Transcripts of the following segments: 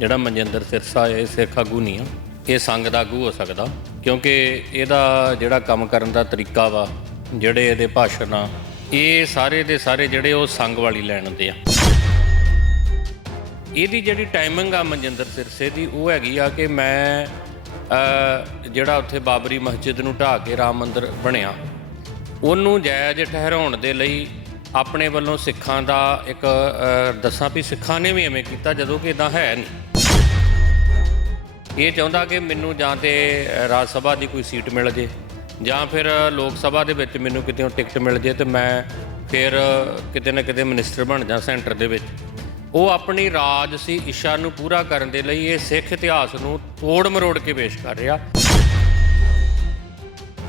ਜਿਹੜਾ ਮਨਜਿੰਦਰ ਸਿਰਸਾ ਇਹ ਸਿੱਖ ਆਗੂ ਨਹੀਂ ਆ, ਇਹ ਸੰਘ ਦਾ ਆਗੂ ਹੋ ਸਕਦਾ, ਕਿਉਂਕਿ ਇਹਦਾ ਜਿਹੜਾ ਕੰਮ ਕਰਨ ਦਾ ਤਰੀਕਾ ਵਾ, ਜਿਹੜੇ ਇਹਦੇ ਭਾਸ਼ਣ ਆ, ਇਹ ਸਾਰੇ ਦੇ ਸਾਰੇ ਜਿਹੜੇ ਉਹ ਸੰਘ ਵਾਲੀ ਲੈਣ ਦੇ ਆ। ਇਹਦੀ ਜਿਹੜੀ ਟਾਈਮਿੰਗ ਆ ਮਨਜਿੰਦਰ ਸਿਰਸੇ ਦੀ, ਉਹ ਹੈਗੀ ਆ ਕਿ ਮੈਂ ਜਿਹੜਾ ਉੱਥੇ ਬਾਬਰੀ ਮਸਜਿਦ ਨੂੰ ਢਾਹ ਕੇ ਰਾਮ ਮੰਦਰ ਬਣਿਆ, ਉਹਨੂੰ ਜਾਇਜ਼ ਠਹਿਰਾਉਣ ਦੇ ਲਈ ਆਪਣੇ ਵੱਲੋਂ ਸਿੱਖਾਂ ਦਾ ਇੱਕ ਦੱਸਾਂ ਵੀ ਸਿੱਖਾਂ ਨੇ ਵੀ ਐਵੇਂ ਕੀਤਾ ਜਦੋਂ ਕਿ ਇੱਦਾਂ ਹੈ ਨਹੀਂ। ਇਹ ਚਾਹੁੰਦਾ ਕਿ ਮੈਨੂੰ ਜਾਂ ਤਾਂ ਰਾਜ ਸਭਾ ਦੀ ਕੋਈ ਸੀਟ ਮਿਲ ਜੇ ਜਾਂ ਫਿਰ ਲੋਕ ਸਭਾ ਦੇ ਵਿੱਚ ਮੈਨੂੰ ਕਿਤੇ ਟਿਕਟ ਮਿਲ ਜੇ ਅਤੇ ਮੈਂ ਫਿਰ ਕਿਤੇ ਨਾ ਕਿਤੇ ਮਿਨਿਸਟਰ ਬਣ ਜਾ ਸੈਂਟਰ ਦੇ ਵਿੱਚ। ਉਹ ਆਪਣੀ ਰਾਜਸੀ ਇੱਛਾ ਨੂੰ ਪੂਰਾ ਕਰਨ ਦੇ ਲਈ ਇਹ ਸਿੱਖ ਇਤਿਹਾਸ ਨੂੰ ਤੋੜ ਮਰੋੜ ਕੇ ਪੇਸ਼ ਕਰ ਰਿਹਾ।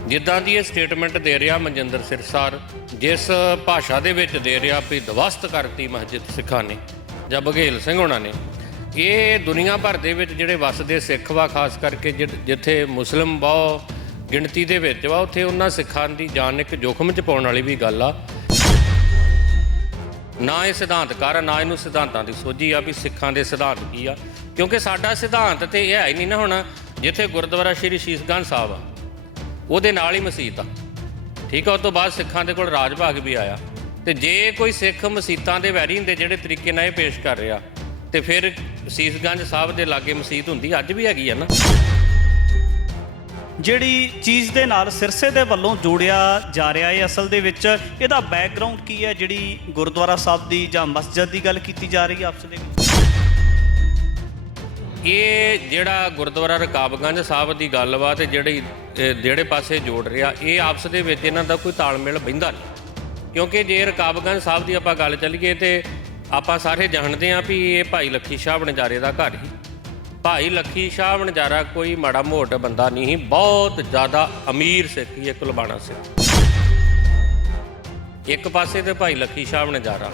ਜਿੱਦਾਂ ਦੀ ਇਹ ਸਟੇਟਮੈਂਟ ਦੇ ਰਿਹਾ ਮਨਜਿੰਦਰ ਸਿਰਸਾ, ਜਿਸ ਭਾਸ਼ਾ ਦੇ ਵਿੱਚ ਦੇ ਰਿਹਾ ਵੀ ਦਵਸਤ ਕਰਤੀ ਮਸਜਿਦ ਸਿੱਖਾਂ ਨੇ ਜਾਂ ਬਘੇਲ ਸਿੰਘ ਹੋਣਾ ਨੇ, ਇਹ ਦੁਨੀਆ ਭਰ ਦੇ ਵਿੱਚ ਜਿਹੜੇ ਵੱਸਦੇ ਸਿੱਖ ਵਾ, ਖਾਸ ਕਰਕੇ ਜਿੱਥੇ ਮੁਸਲਿਮ ਬਹੁਤ ਗਿਣਤੀ ਦੇ ਵਿੱਚ ਵਾ, ਉੱਥੇ ਉਹਨਾਂ ਸਿੱਖਾਂ ਦੀ ਜਾਨ ਇੱਕ ਜੋਖਮ 'ਚ ਪਾਉਣ ਵਾਲੀ ਵੀ ਗੱਲ ਆ। ਨਾ ਇਹ ਸਿਧਾਂਤਕਾਰ ਆ, ਨਾ ਇਹਨੂੰ ਸਿਧਾਂਤਾਂ ਦੀ ਸੋਝੀ ਆ ਵੀ ਸਿੱਖਾਂ ਦੇ ਸਿਧਾਂਤ ਕੀ ਆ, ਕਿਉਂਕਿ ਸਾਡਾ ਸਿਧਾਂਤ ਤਾਂ ਇਹ ਹੈ ਹੀ ਨਹੀਂ ਨਾ। ਹੁਣ ਜਿੱਥੇ ਗੁਰਦੁਆਰਾ ਸ਼੍ਰੀ ਸ਼ੀਸ਼ਗੰਜ ਸਾਹਿਬ ਆ, ਉਹਦੇ ਨਾਲ ਹੀ ਮਸੀਤ ਆ, ਠੀਕ ਆ। ਉਸ ਤੋਂ ਬਾਅਦ ਸਿੱਖਾਂ ਦੇ ਕੋਲ ਰਾਜ ਭਾਗ ਵੀ ਆਇਆ, ਅਤੇ ਜੇ ਕੋਈ ਸਿੱਖ ਮਸੀਤਾਂ ਦੇ ਵੈਰੀ ਹੁੰਦੇ ਜਿਹੜੇ ਤਰੀਕੇ ਨਾਲ ਇਹ ਪੇਸ਼ ਕਰ ਰਿਹਾ, ਅਤੇ ਫਿਰ ਸ਼ੀਸ਼ਗੰਜ ਸਾਹਿਬ ਦੇ ਲਾਗੇ ਮਸੀਤ ਹੁੰਦੀ, ਅੱਜ ਵੀ ਹੈਗੀ ਆ ਨਾ। ਜਿਹੜੀ ਚੀਜ਼ ਦੇ ਨਾਲ ਸਿਰਸੇ ਦੇ ਵੱਲੋਂ ਜੋੜਿਆ ਜਾ ਰਿਹਾ ਹੈ, ਅਸਲ ਦੇ ਵਿੱਚ ਇਹਦਾ ਬੈਕਗਰਾਉਂਡ ਕੀ ਹੈ? ਜਿਹੜੀ ਗੁਰਦੁਆਰਾ ਸਾਹਿਬ ਦੀ ਜਾਂ ਮਸਜਿਦ ਦੀ ਗੱਲ ਕੀਤੀ ਜਾ ਰਹੀ ਹੈ ਆਪਸ ਦੇ ਵਿੱਚ, ਇਹ ਜਿਹੜਾ ਗੁਰਦੁਆਰਾ ਰਕਾਬਗੰਜ ਸਾਹਿਬ ਦੀ ਗੱਲ ਵਾ, ਅਤੇ ਜਿਹੜੇ ਪਾਸੇ ਜੋੜ ਰਿਹਾ, ਇਹ ਆਪਸ ਦੇ ਵਿੱਚ ਇਹਨਾਂ ਦਾ ਕੋਈ ਤਾਲਮੇਲ ਬਹਿੰਦਾ ਨਹੀਂ। ਕਿਉਂਕਿ ਜੇ ਰਕਾਬਗੰਜ ਸਾਹਿਬ ਦੀ ਆਪਾਂ ਗੱਲ ਚੱਲੀਏ ਤਾਂ ਆਪਾਂ ਸਾਰੇ ਜਾਣਦੇ ਹਾਂ ਵੀ ਇਹ ਭਾਈ ਲੱਖੀ ਸ਼ਾਹ ਵਣਜਾਰੇ ਦਾ ਘਰ ਹੀ। ਭਾਈ ਲੱਖੀ ਸ਼ਾਹ ਵਣਜਾਰਾ ਕੋਈ ਮਾੜਾ ਮੋਟਾ ਬੰਦਾ ਨਹੀਂ ਸੀ, ਬਹੁਤ ਜ਼ਿਆਦਾ ਅਮੀਰ ਸਿੱਖ ਸੀ, ਇੱਕ ਕੁਲਬਾਣਾ ਸਿੱਖ। ਇੱਕ ਪਾਸੇ ਤੇ ਭਾਈ ਲੱਖੀ ਸ਼ਾਹ ਵਣਜਾਰਾ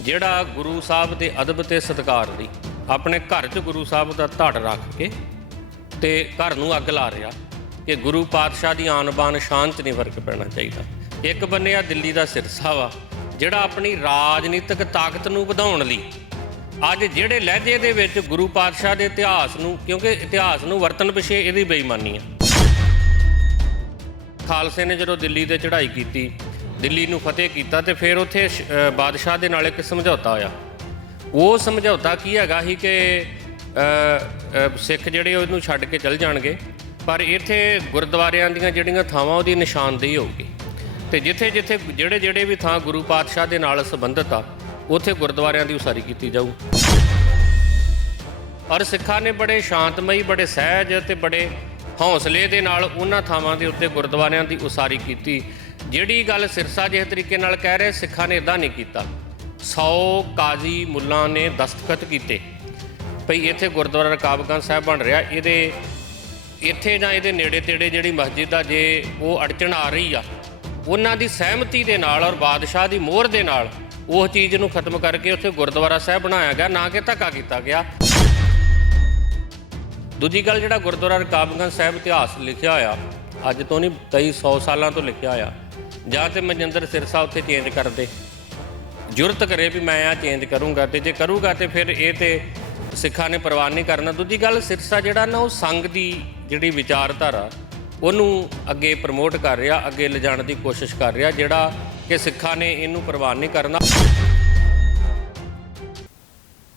ਜਿਹੜਾ ਗੁਰੂ ਸਾਹਿਬ ਦੇ ਅਦਬ ਅਤੇ ਸਤਿਕਾਰ ਲਈ ਆਪਣੇ ਘਰ 'ਚ ਗੁਰੂ ਸਾਹਿਬ ਦਾ ਧੜ ਰੱਖ ਕੇ ਤੇ ਘਰ ਨੂੰ ਅੱਗ ਲਾ ਰਿਹਾ ਕਿ ਗੁਰੂ ਪਾਤਸ਼ਾਹ ਦੀ ਆਨ ਬਾਨ ਸ਼ਾਨ 'ਚ ਨਹੀਂ ਫਰਕ ਪੈਣਾ ਚਾਹੀਦਾ। ਇੱਕ ਬੰਨੇ ਆ ਦਿੱਲੀ ਦਾ ਸਿਰਸਾ ਵਾ, ਜਿਹੜਾ ਆਪਣੀ ਰਾਜਨੀਤਿਕ ਤਾਕਤ ਨੂੰ ਵਧਾਉਣ ਲਈ ਅੱਜ ਜਿਹੜੇ ਲਹਿਜੇ ਦੇ ਵਿੱਚ ਗੁਰੂ ਪਾਤਸ਼ਾਹ ਦੇ ਇਤਿਹਾਸ ਨੂੰ, ਕਿਉਂਕਿ ਇਤਿਹਾਸ ਨੂੰ ਵਰਤਣ ਪਿੱਛੇ ਇਹਦੀ ਬੇਈਮਾਨੀ ਆ। ਖਾਲਸੇ ਨੇ ਜਦੋਂ ਦਿੱਲੀ 'ਤੇ ਚੜ੍ਹਾਈ ਕੀਤੀ, ਦਿੱਲੀ ਨੂੰ ਫਤਿਹ ਕੀਤਾ, ਅਤੇ ਫਿਰ ਉੱਥੇ ਬਾਦਸ਼ਾਹ ਦੇ ਨਾਲ ਇੱਕ ਸਮਝੌਤਾ ਹੋਇਆ। ਉਹ ਸਮਝੌਤਾ ਕੀ ਹੈਗਾ ਸੀ ਕਿ ਸਿੱਖ ਜਿਹੜੇ ਉਹਨੂੰ ਛੱਡ ਕੇ ਚਲ ਜਾਣਗੇ, ਪਰ ਇੱਥੇ ਗੁਰਦੁਆਰਿਆਂ ਦੀਆਂ ਜਿਹੜੀਆਂ ਥਾਵਾਂ ਉਹਦੀ ਨਿਸ਼ਾਨਦੇਹੀ ਹੋਊਗੀ, ਅਤੇ ਜਿੱਥੇ ਜਿੱਥੇ ਜਿਹੜੇ ਵੀ ਥਾਂ ਗੁਰੂ ਪਾਤਸ਼ਾਹ ਦੇ ਨਾਲ ਸੰਬੰਧਿਤ ਆ, ਉੱਥੇ ਗੁਰਦੁਆਰਿਆਂ ਦੀ ਉਸਾਰੀ ਕੀਤੀ ਜਾਊ। ਔਰ ਸਿੱਖਾਂ ਨੇ ਬੜੇ ਸ਼ਾਂਤਮਈ, ਬੜੇ ਸਹਿਜ ਅਤੇ ਬੜੇ ਹੌਸਲੇ ਦੇ ਨਾਲ ਉਹਨਾਂ ਥਾਵਾਂ ਦੇ ਉੱਤੇ ਗੁਰਦੁਆਰਿਆਂ ਦੀ ਉਸਾਰੀ ਕੀਤੀ। ਜਿਹੜੀ ਗੱਲ ਸਿਰਸਾ ਜਿਸ ਤਰੀਕੇ ਨਾਲ ਕਹਿ ਰਹੇ, ਸਿੱਖਾਂ ਨੇ ਇੱਦਾਂ ਨਹੀਂ ਕੀਤਾ। 100 ਕਾਜ਼ੀ ਮੁੱਲਾਂ ਨੇ ਦਸਤਖਤ ਕੀਤੇ ਭਈ ਇੱਥੇ ਗੁਰਦੁਆਰਾ ਰਕਾਬਗੰਜ ਸਾਹਿਬ ਬਣ ਰਿਹਾ, ਇੱਥੇ ਜਾਂ ਇਹਦੇ ਨੇੜੇ ਤੇੜੇ ਜਿਹੜੀ ਮਸਜਿਦ ਆ, ਜੇ ਉਹ ਅੜਚਣ ਆ ਰਹੀ ਆ, ਉਹਨਾਂ ਦੀ ਸਹਿਮਤੀ ਦੇ ਨਾਲ ਔਰ ਬਾਦਸ਼ਾਹ ਦੀ ਮੋਹਰ ਦੇ ਨਾਲ ਉਹ ਚੀਜ਼ ਨੂੰ ਖਤਮ ਕਰਕੇ ਉੱਥੇ ਗੁਰਦੁਆਰਾ ਸਾਹਿਬ ਬਣਾਇਆ ਗਿਆ, ਨਾ ਕਿ ਧੱਕਾ ਕੀਤਾ ਗਿਆ। ਦੂਜੀ ਗੱਲ, ਜਿਹੜਾ ਗੁਰਦੁਆਰਾ ਰਕਾਬਗੰਜ ਸਾਹਿਬ ਇਤਿਹਾਸ ਲਿਖਿਆ ਹੋਇਆ, ਅੱਜ ਤੋਂ ਨਹੀਂ ਕਈ 100 ਸਾਲਾਂ ਤੋਂ ਲਿਖਿਆ ਹੋਇਆ, ਜਾਂ ਤਾਂ ਮਨਜਿੰਦਰ ਸਿਰਸਾ ਉੱਥੇ ਚੇਂਜ ਕਰਦੇ, ਜੁਰਤ ਕਰੇ ਵੀ ਮੈਂ ਆ ਚੇਂਜ ਕਰੂੰਗਾ, ਅਤੇ ਜੇ ਕਰੂਗਾ ਤਾਂ ਫਿਰ ਇਹ ਤਾਂ ਸਿੱਖਾਂ ਨੇ ਪ੍ਰਵਾਨ ਨਹੀਂ ਕਰਨਾ। ਦੂਜੀ ਗੱਲ, ਸਿਰਸਾ ਜਿਹੜਾ ਨਾ ਉਹ ਸੰਘ ਦੀ ਜਿਹੜੀ ਵਿਚਾਰਧਾਰਾ ਉਹਨੂੰ ਅੱਗੇ ਪ੍ਰਮੋਟ ਕਰ ਰਿਹਾ, ਅੱਗੇ ਲਿਜਾਣ ਦੀ ਕੋਸ਼ਿਸ਼ ਕਰ ਰਿਹਾ, ਜਿਹੜਾ ਕਿ ਸਿੱਖਾਂ ਨੇ ਇਹਨੂੰ ਪ੍ਰਵਾਨ ਨਹੀਂ ਕਰਨਾ।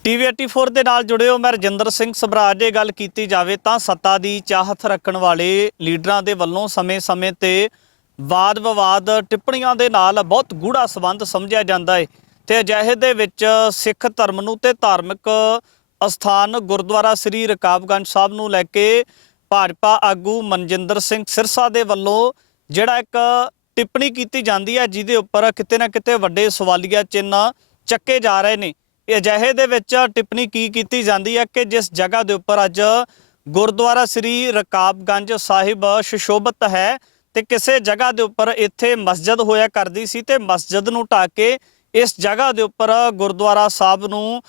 TV 84 ਦੇ ਨਾਲ ਜੁੜੇ ਹੋ, ਮੈਂ ਰਜਿੰਦਰ ਸਿੰਘ ਸਭਰਾਜ। ਜੇ ਗੱਲ ਕੀਤੀ ਜਾਵੇ ਤਾਂ ਸੱਤਾ ਦੀ ਚਾਹਤ ਰੱਖਣ ਵਾਲੇ ਲੀਡਰਾਂ ਦੇ ਵੱਲੋਂ ਸਮੇਂ-ਸਮੇਂ 'ਤੇ ਵਾਦ ਵਿਵਾਦ, ਟਿੱਪਣੀਆਂ ਦੇ ਨਾਲ ਬਹੁਤ ਗੂੜਾ ਸੰਬੰਧ ਸਮਝਿਆ ਜਾਂਦਾ ਹੈ, ਅਤੇ ਅਜਿਹੇ ਦੇ ਵਿੱਚ ਸਿੱਖ ਧਰਮ ਨੂੰ ਅਤੇ ਧਾਰਮਿਕ ਅਸਥਾਨ ਗੁਰਦੁਆਰਾ ਸ੍ਰੀ ਰਕਾਬਗੰਜ ਸਾਹਿਬ ਨੂੰ ਲੈ ਕੇ ਭਾਜਪਾ ਆਗੂ ਮਨਜਿੰਦਰ ਸਿੰਘ ਸਿਰਸਾ ਦੇ ਵੱਲੋਂ ਜਿਹੜਾ ਇੱਕ ਟਿੱਪਣੀ ਕੀਤੀ ਜਾਂਦੀ ਹੈ, ਜਿਹਦੇ ਉੱਪਰ ਕਿਤੇ ਨਾ ਕਿਤੇ ਵੱਡੇ ਸਵਾਲੀਆ ਚਿੰਨ੍ਹ ਚੱਕੇ ਜਾ ਰਹੇ ਨੇ। ਅਜਿਹੇ ਦੇ ਵਿੱਚ ਟਿੱਪਣੀ ਕੀ ਕੀਤੀ ਜਾਂਦੀ ਹੈ ਕਿ ਜਿਸ ਜਗ੍ਹਾ ਦੇ ਉੱਪਰ ਅੱਜ ਗੁਰਦੁਆਰਾ ਸ੍ਰੀ ਰਕਾਬਗੰਜ ਸਾਹਿਬ ਸੁਸ਼ੋਭਿਤ ਹੈ, ਤੇ ਕਿਸੇ ਜਗ੍ਹਾ ਦੇ ਉੱਪਰ ਇੱਥੇ ਮਸਜਿਦ ਹੋਇਆ ਕਰਦੀ ਸੀ, ਤੇ ਮਸਜਿਦ ਨੂੰ ਢਾਹ ਕੇ ਇਸ ਜਗ੍ਹਾ ਦੇ ਉੱਪਰ ਗੁਰਦੁਆਰਾ ਸਾਹਿਬ ਨੂੰ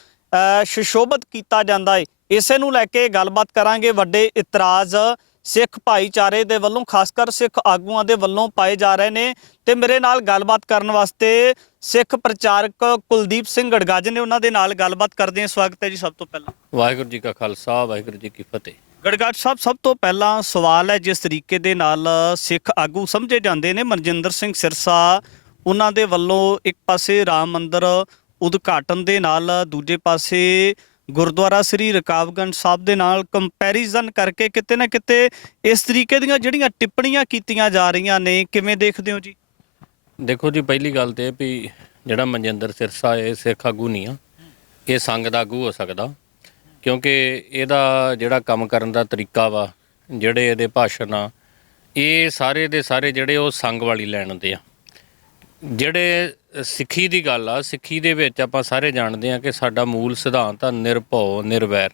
ਸੁਸ਼ੋਭਿਤ ਕੀਤਾ ਜਾਂਦਾ ਹੈ। ਇਸੇ ਨੂੰ ਲੈ ਕੇ ਗੱਲਬਾਤ ਕਰਾਂਗੇ। ਵੱਡੇ ਇਤਰਾਜ਼ ਸਿੱਖ ਭਾਈਚਾਰੇ ਦੇ ਵੱਲੋਂ, ਖਾਸ ਕਰ ਸਿੱਖ ਆਗੂਆਂ ਦੇ ਵੱਲੋਂ ਪਾਏ ਜਾ ਰਹੇ ਨੇ। ਤੇ ਮੇਰੇ ਨਾਲ ਗੱਲਬਾਤ ਕਰਨ ਵਾਸਤੇ ਸਿੱਖ ਪ੍ਰਚਾਰਕ ਕੁਲਦੀਪ ਸਿੰਘ ਗੜਗੱਜ ਨੇ, ਉਹਨਾਂ ਦੇ ਨਾਲ ਗੱਲਬਾਤ ਕਰਦੇ ਹਾਂ। ਸਵਾਗਤ ਹੈ ਜੀ। ਸਭ ਤੋਂ ਪਹਿਲਾਂ ਵਾਹਿਗੁਰੂ ਜੀ ਕਾ ਖਾਲਸਾ, ਵਾਹਿਗੁਰੂ ਜੀ ਕੀ ਫਤਿਹ। ਗੜਗੱਜ ਸਾਹਿਬ, ਸਭ ਤੋਂ ਪਹਿਲਾਂ ਸਵਾਲ ਹੈ, ਜਿਸ ਤਰੀਕੇ ਦੇ ਨਾਲ ਸਿੱਖ ਆਗੂ ਸਮਝੇ ਜਾਂਦੇ ਨੇ, ਮਨਜਿੰਦਰ ਸਿੰਘ ਸਿਰਸਾ, ਉਹਨਾਂ ਦੇ ਵੱਲੋਂ ਇੱਕ ਪਾਸੇ ਰਾਮ ਮੰਦਿਰ ਉਦਘਾਟਨ ਦੇ ਨਾਲ, ਦੂਜੇ ਪਾਸੇ ਗੁਰਦੁਆਰਾ ਸ੍ਰੀ ਰਕਾਬਗੰਜ ਸਾਹਿਬ ਦੇ ਨਾਲ ਕੰਪੈਰੀਜ਼ਨ ਕਰਕੇ ਕਿਤੇ ਨਾ ਕਿਤੇ ਇਸ ਤਰੀਕੇ ਦੀਆਂ ਜਿਹੜੀਆਂ ਟਿੱਪਣੀਆਂ ਕੀਤੀਆਂ ਜਾ ਰਹੀਆਂ ਨੇ, ਕਿਵੇਂ ਦੇਖਦੇ ਹੋ ਜੀ? ਦੇਖੋ ਜੀ, ਪਹਿਲੀ ਗੱਲ ਤੇ ਵੀ ਜਿਹੜਾ ਮਨਜਿੰਦਰ ਸਿਰਸਾ ਇਹ ਸਿੱਖ ਆਗੂ ਨਹੀਂ ਆ, ਇਹ ਸੰਘ ਦਾ ਆਗੂ ਹੋ ਸਕਦਾ, ਕਿਉਂਕਿ ਇਹਦਾ ਜਿਹੜਾ ਕੰਮ ਕਰਨ ਦਾ ਤਰੀਕਾ ਵਾ, ਜਿਹੜੇ ਇਹਦੇ ਭਾਸ਼ਣ ਆ, ਇਹ ਸਾਰੇ ਦੇ ਸਾਰੇ ਜਿਹੜੇ ਉਹ ਸੰਘ ਵਾਲੀ ਲੈਣ ਦੇ ਆ। ਜਿਹੜੇ ਸਿੱਖੀ ਦੀ ਗੱਲ ਆ, ਸਿੱਖੀ ਦੇ ਵਿੱਚ ਆਪਾਂ ਸਾਰੇ ਜਾਣਦੇ ਆ ਕਿ ਸਾਡਾ ਮੂਲ ਸਿਧਾਂਤ ਆ ਨਿਰਭਉ ਨਿਰਵੈਰ।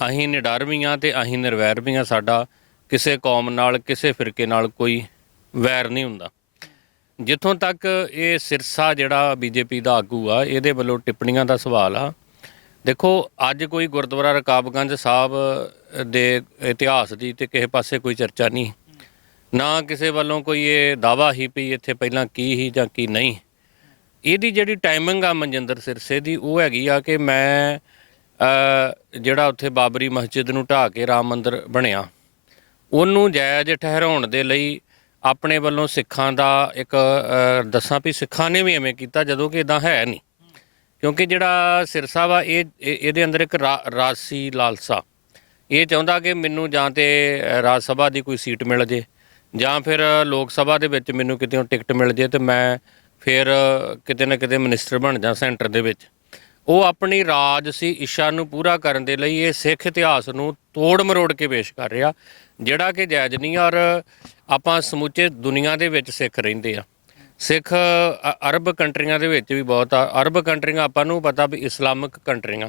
ਅਸੀਂ ਨਿਡਰ ਵੀ ਹਾਂ ਤੇ ਅਸੀਂ ਨਿਰਵੈਰ ਵੀ ਹਾਂ। ਸਾਡਾ ਕਿਸੇ ਕੌਮ ਨਾਲ, ਕਿਸੇ ਫਿਰਕੇ ਨਾਲ ਕੋਈ ਵੈਰ ਨਹੀਂ ਹੁੰਦਾ। ਜਿੱਥੋਂ ਤੱਕ ਇਹ ਸਿਰਸਾ ਜਿਹੜਾ ਬੀਜੇਪੀ ਦਾ ਆਗੂ ਆ, ਇਹਦੇ ਵੱਲੋਂ ਟਿੱਪਣੀਆਂ ਦਾ ਸਵਾਲ ਆ, ਦੇਖੋ ਅੱਜ ਕੋਈ ਗੁਰਦੁਆਰਾ ਰਕਾਬਗੰਜ ਸਾਹਿਬ ਦੇ ਇਤਿਹਾਸ ਦੀ ਤੇ ਕਿਸੇ ਪਾਸੇ ਕੋਈ ਚਰਚਾ ਨਹੀਂ, ਨਾ ਕਿਸੇ ਵੱਲੋਂ ਕੋਈ ਇਹ ਦਾਅਵਾ ਹੀ ਵੀ ਇੱਥੇ ਪਹਿਲਾਂ ਕੀ ਹੀ ਜਾਂ ਕੀ ਨਹੀਂ। ਇਹਦੀ ਜਿਹੜੀ ਟਾਈਮਿੰਗ ਆ ਮਨਜਿੰਦਰ ਸਿਰਸੇ ਦੀ, ਉਹ ਹੈਗੀ ਆ ਕਿ ਮੈਂ ਜਿਹੜਾ ਉੱਥੇ ਬਾਬਰੀ ਮਸਜਿਦ ਨੂੰ ਢਾਹ ਕੇ ਰਾਮ ਮੰਦਿਰ ਬਣਿਆ, ਉਹਨੂੰ ਜਾਇਜ਼ ਠਹਿਰਾਉਣ ਦੇ ਲਈ ਆਪਣੇ ਵੱਲੋਂ ਸਿੱਖਾਂ ਦਾ ਇੱਕ ਦੱਸਾਂ ਵੀ ਸਿੱਖਾਂ ਨੇ ਵੀ ਐਵੇਂ ਕੀਤਾ, ਜਦੋਂ ਕਿ ਇਦਾਂ ਹੈ ਨਹੀਂ। ਕਿਉਂਕਿ ਜਿਹੜਾ ਸਿਰਸਾ ਵਾ ਇਹਦੇ ਅੰਦਰ ਇੱਕ ਰਾਜਸੀ ਲਾਲਸਾ, ਇਹ ਚਾਹੁੰਦਾ ਕਿ ਮੈਨੂੰ ਜਾਂ ਤੇ ਰਾਜ ਸਭਾ ਦੀ ਕੋਈ ਸੀਟ ਮਿਲ ਜੇ ਜਾਂ ਫਿਰ ਲੋਕ ਸਭਾ ਦੇ ਵਿੱਚ ਮੈਨੂੰ ਕਿਤੇ ਟਿਕਟ ਮਿਲ ਜੇ ਤੇ ਮੈਂ ਫਿਰ ਕਿਤੇ ਨਾ ਕਿਤੇ ਮਿਨਿਸਟਰ ਬਣ ਜਾ ਸੈਂਟਰ ਦੇ ਵਿੱਚ। ਉਹ ਆਪਣੀ ਰਾਜਸੀ ਇੱਛਾ ਨੂੰ ਪੂਰਾ ਕਰਨ ਦੇ ਲਈ ਇਹ ਸਿੱਖ ਇਤਿਹਾਸ ਨੂੰ ਤੋੜ ਮਰੋੜ ਕੇ ਪੇਸ਼ ਕਰ ਰਿਹਾ, ਜਿਹੜਾ ਕਿ ਜਾਇਜ਼ ਨਹੀਂ। ਔਰ ਆਪਾਂ ਸਮੁੱਚੇ ਦੁਨੀਆ ਦੇ ਵਿੱਚ ਸਿੱਖ ਰਹਿੰਦੇ ਆ, ਸਿੱਖ ਅਰਬ ਕੰਟਰੀਆਂ ਦੇ ਵਿੱਚ ਵੀ ਬਹੁਤ ਆ। ਅਰਬ ਕੰਟਰੀਆਂ ਆਪਾਂ ਨੂੰ ਪਤਾ ਵੀ ਇਸਲਾਮਿਕ ਕੰਟਰੀਆਂ,